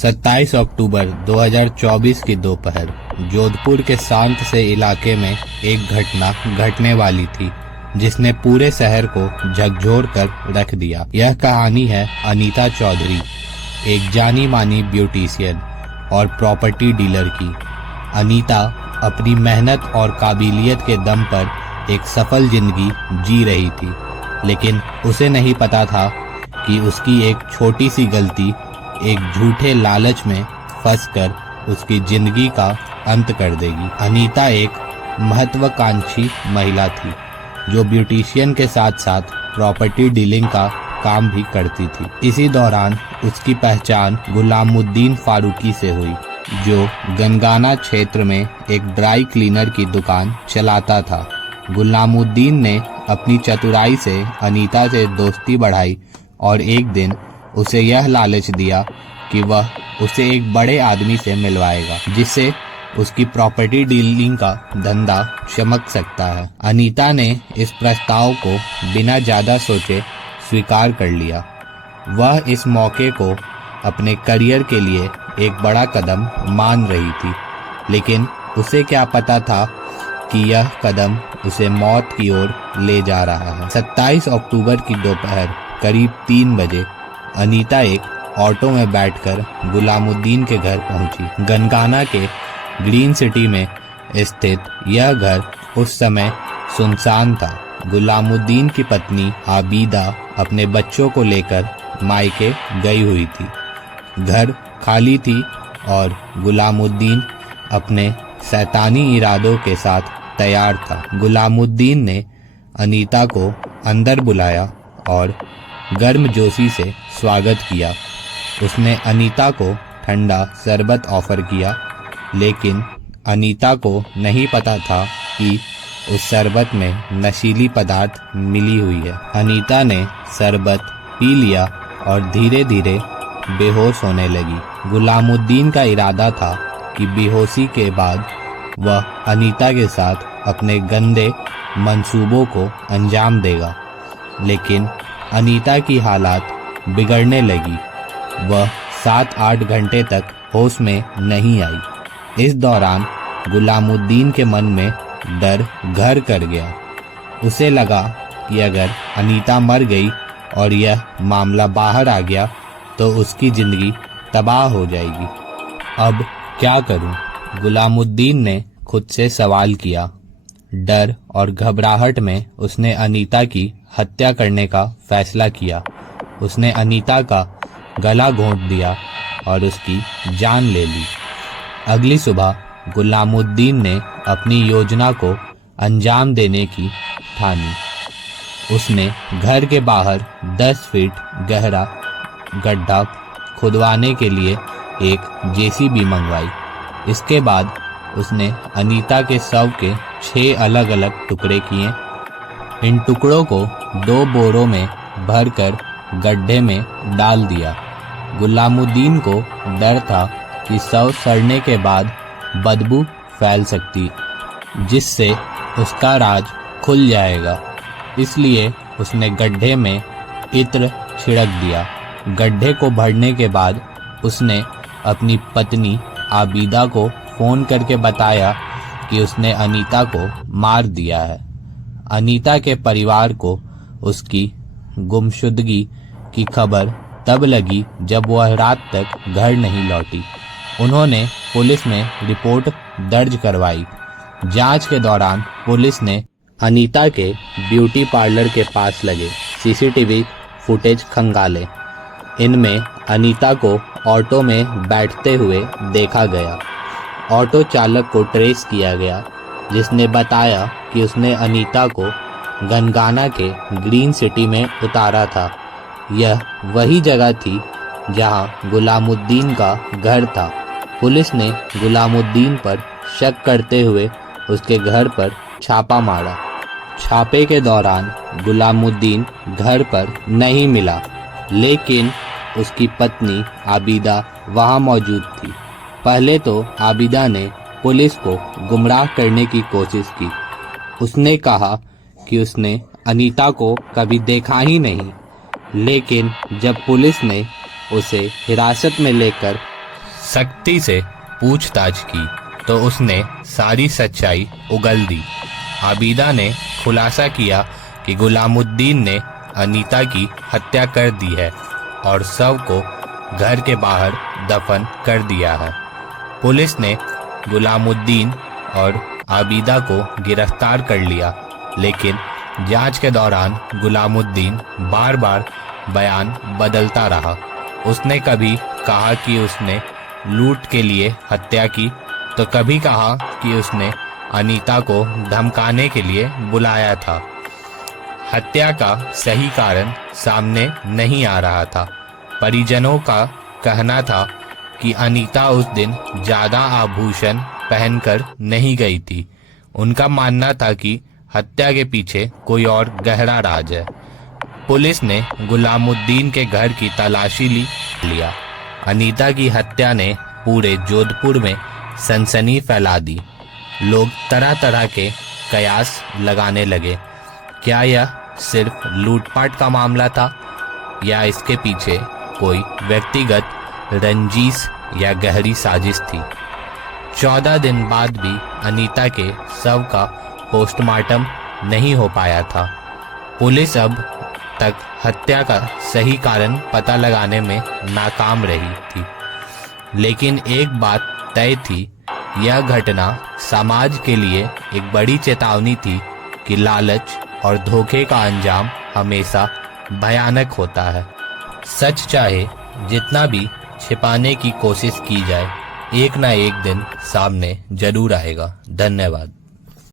27 अक्टूबर 2024 की दोपहर जोधपुर के शांत से इलाके में एक घटना घटने वाली थी जिसने पूरे शहर को झकझोर कर रख दिया। यह कहानी है अनीता चौधरी, एक जानी मानी ब्यूटिशियन और प्रॉपर्टी डीलर की। अनीता अपनी मेहनत और काबिलियत के दम पर एक सफल जिंदगी जी रही थी, लेकिन उसे नहीं पता था कि उसकी एक छोटी सी गलती एक झूठे लालच में फंसकर उसकी जिंदगी का अंत कर देगी। अनीता एक महत्वाकांक्षी महिला थी जो ब्यूटिशियन के साथ साथ प्रॉपर्टी डीलिंग का काम भी करती थी। इसी दौरान उसकी पहचान गुलामुद्दीन फारूकी से हुई, जो गनगाना क्षेत्र में एक ड्राई क्लीनर की दुकान चलाता था। गुलामुद्दीन ने अपनी चतुराई से अनीता से दोस्ती बढ़ाई और एक दिन उसे यह लालच दिया कि वह उसे एक बड़े आदमी से मिलवाएगा जिससे उसकी प्रॉपर्टी डीलिंग का धंधा चमक सकता है। अनीता ने इस प्रस्ताव को बिना ज्यादा सोचे स्वीकार कर लिया। वह इस मौके को अपने करियर के लिए एक बड़ा कदम मान रही थी, लेकिन उसे क्या पता था कि यह कदम उसे मौत की ओर ले जा रहा है। 27 अक्टूबर की दोपहर करीब 3 बजे अनीता एक ऑटो में बैठकर गुलामुद्दीन के घर पहुंची। गनगाना के ग्रीन सिटी में स्थित यह घर उस समय सुनसान था। गुलामुद्दीन की पत्नी आबिदा अपने बच्चों को लेकर मायके गई हुई थी। घर खाली थी और गुलामुद्दीन अपने शैतानी इरादों के साथ तैयार था। गुलामुद्दीन ने अनीता को अंदर बुलाया और गर्मजोशी से स्वागत किया। उसने अनीता को ठंडा शरबत ऑफर किया, लेकिन अनीता को नहीं पता था कि उस शरबत में नशीली पदार्थ मिली हुई है। अनीता ने शरबत पी लिया और धीरे धीरे बेहोश होने लगी। गुलामुद्दीन का इरादा था कि बेहोशी के बाद वह अनीता के साथ अपने गंदे मंसूबों को अंजाम देगा, लेकिन अनीता की हालात बिगड़ने लगी। वह 7-8 घंटे तक होश में नहीं आई। इस दौरान गुलामुद्दीन के मन में डर घर कर गया। उसे लगा कि अगर अनीता मर गई और यह मामला बाहर आ गया तो उसकी जिंदगी तबाह हो जाएगी। अब क्या करूं? गुलामुद्दीन ने खुद से सवाल किया। डर और घबराहट में उसने अनीता की हत्या करने का फैसला किया। उसने अनीता का गला घोंट दिया और उसकी जान ले ली। अगली सुबह गुलामुद्दीन ने अपनी योजना को अंजाम देने की ठानी। उसने घर के बाहर 10 फीट गहरा गड्ढा खुदवाने के लिए एक जेसीबी मंगवाई। इसके बाद उसने अनीता के शव के 6 अलग अलग टुकड़े किए। इन टुकड़ों को 2 बोरों में भरकर गड्ढे में डाल दिया। गुलामुद्दीन को डर था कि शव सड़ने के बाद बदबू फैल सकती, जिससे उसका राज खुल जाएगा। इसलिए उसने गड्ढे में इत्र छिड़क दिया। गड्ढे को भरने के बाद उसने अपनी पत्नी आबिदा को फोन करके बताया कि उसने अनीता को मार दिया है। अनीता के परिवार को उसकी गुमशुदगी की खबर तब लगी जब वह रात तक घर नहीं लौटी। उन्होंने पुलिस में रिपोर्ट दर्ज करवाई। जांच के दौरान पुलिस ने अनीता के ब्यूटी पार्लर के पास लगे सीसीटीवी फुटेज खंगाले। इनमें अनीता को ऑटो में बैठते हुए देखा गया। ऑटो चालक को ट्रेस किया गया, जिसने बताया कि उसने अनीता को गनगाना के ग्रीन सिटी में उतारा था। यह वही जगह थी जहां गुलामुद्दीन का घर था। पुलिस ने गुलामुद्दीन पर शक करते हुए उसके घर पर छापा मारा। छापे के दौरान गुलामुद्दीन घर पर नहीं मिला, लेकिन उसकी पत्नी आबिदा वहां मौजूद थी। पहले तो आबिदा ने पुलिस को गुमराह करने की कोशिश की। उसने कहा कि उसने अनीता को कभी देखा ही नहीं, लेकिन जब पुलिस ने उसे हिरासत में लेकर सख्ती से पूछताछ की तो उसने सारी सच्चाई उगल दी। आबिदा ने खुलासा किया कि गुलामुद्दीन ने अनीता की हत्या कर दी है और शव को घर के बाहर दफन कर दिया है। पुलिस ने गुलामुद्दीन और आबिदा को गिरफ्तार कर लिया, लेकिन जांच के दौरान गुलामुद्दीन बार बार बयान बदलता रहा। उसने कभी कहा कि उसने लूट के लिए हत्या की, तो कभी कहा कि उसने अनीता को धमकाने के लिए बुलाया था। हत्या का सही कारण सामने नहीं आ रहा था। परिजनों का कहना था कि अनीता उस दिन ज्यादा आभूषण पहनकर नहीं गई थी। उनका मानना था कि हत्या के पीछे कोई और गहरा राज है। पुलिस ने गुलामुद्दीन के घर की तलाशी लिया। अनीता की हत्या ने पूरे जोधपुर में सनसनी फैला दी। लोग तरह तरह के कयास लगाने लगे। क्या यह सिर्फ लूटपाट का मामला था या इसके पीछे कोई व्यक्तिगत रंजिश या गहरी साजिश थी? 14 दिन बाद भी अनीता के शव का पोस्टमार्टम नहीं हो पाया था। पुलिस अब तक हत्या का सही कारण पता लगाने में नाकाम रही थी। लेकिन एक बात तय थी, यह घटना समाज के लिए एक बड़ी चेतावनी थी कि लालच और धोखे का अंजाम हमेशा भयानक होता है। सच चाहे जितना भी छिपाने की कोशिश की जाए, एक ना एक दिन सामने जरूर आएगा। धन्यवाद।